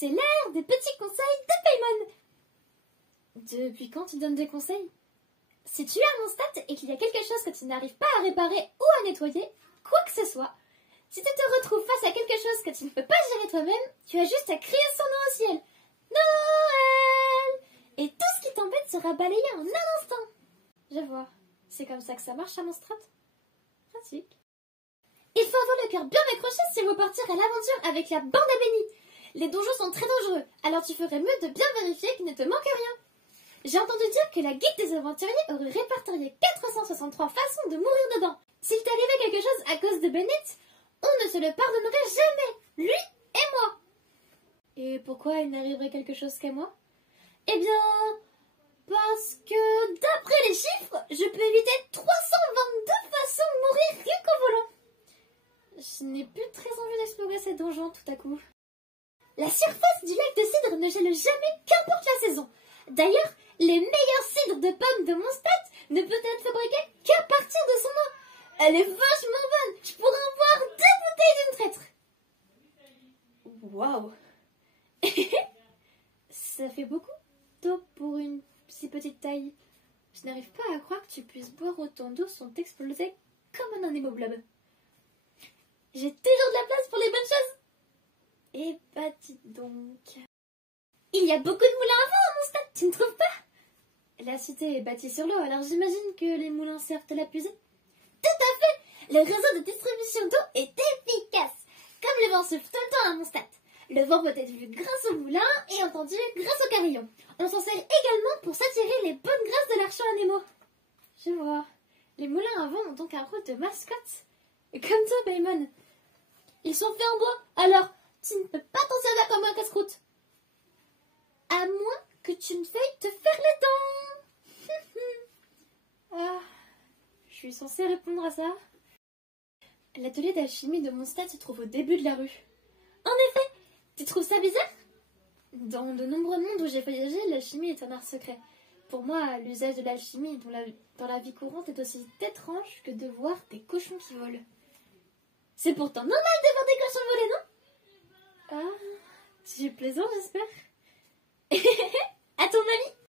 C'est l'heure des petits conseils de Paimon. Depuis quand tu donnes des conseils? Si tu es à mon stade et qu'il y a quelque chose que tu n'arrives pas à réparer ou à nettoyer, quoi que ce soit, si tu te retrouves face à quelque chose que tu ne peux pas gérer toi-même, tu as juste à crier son nom au ciel. Noël! Et tout ce qui t'embête sera balayé en un instant. Je vois. C'est comme ça que ça marche à mon strat. Pratique. Il faut avoir le cœur bien accroché si vous partir à l'aventure avec la bande à Benny. Les donjons sont très dangereux, alors tu ferais mieux de bien vérifier qu'il ne te manque rien. J'ai entendu dire que la guide des aventuriers aurait répertorié 463 façons de mourir dedans. S'il t'arrivait quelque chose à cause de Bennett, on ne se le pardonnerait jamais, lui et moi. Et pourquoi il n'arriverait quelque chose qu'à moi? Eh bien, parce que d'après les chiffres, je peux éviter 322 façons de mourir rien qu'en volant. Je n'ai plus très envie d'explorer ces donjons tout à coup. La surface du lac de cidre ne gèle jamais, qu'importe la saison. D'ailleurs, les meilleurs cidres de pommes de mon stade ne peuvent être fabriqués qu'à partir de son eau. Elle est vachement bonne. Je pourrais en boire 2 bouteilles d'une traître. Waouh. Ça fait beaucoup d'eau pour une si petite taille. Je n'arrive pas à croire que tu puisses boire autant d'eau sans t'exploser comme un anémoblob. J'ai toujours de la place pour les bonnes choses. Eh bah dis donc. Il y a beaucoup de moulins à vent à mon stade, tu ne trouves pas? La cité est bâtie sur l'eau, alors j'imagine que les moulins servent à la puiser. Tout à fait. Le réseau de distribution d'eau est efficace. Comme le vent souffle tout le temps à mon stade. Le vent peut être vu grâce au moulin et entendu grâce au carillon. On s'en sert également pour s'attirer les bonnes grâces de l'archon à Nemo. Je vois. Les moulins à vent ont donc un rôle de mascotte. Et comme toi, Paimon. Ils sont faits en bois, alors tu ne peux pas t'en servir comme un casse-croûte. À moins que tu ne veuilles te faire les dents. Ah, je suis censée répondre à ça. L'atelier d'alchimie de mon stade se trouve au début de la rue. En effet, tu trouves ça bizarre? Dans de nombreux mondes où j'ai voyagé, l'alchimie est un art secret. Pour moi, l'usage de l'alchimie dans la vie courante est aussi étrange que de voir des cochons qui volent. C'est pourtant normal de voir des cochons voler, non? Ah, tu plaisantes, j'espère. À ton avis?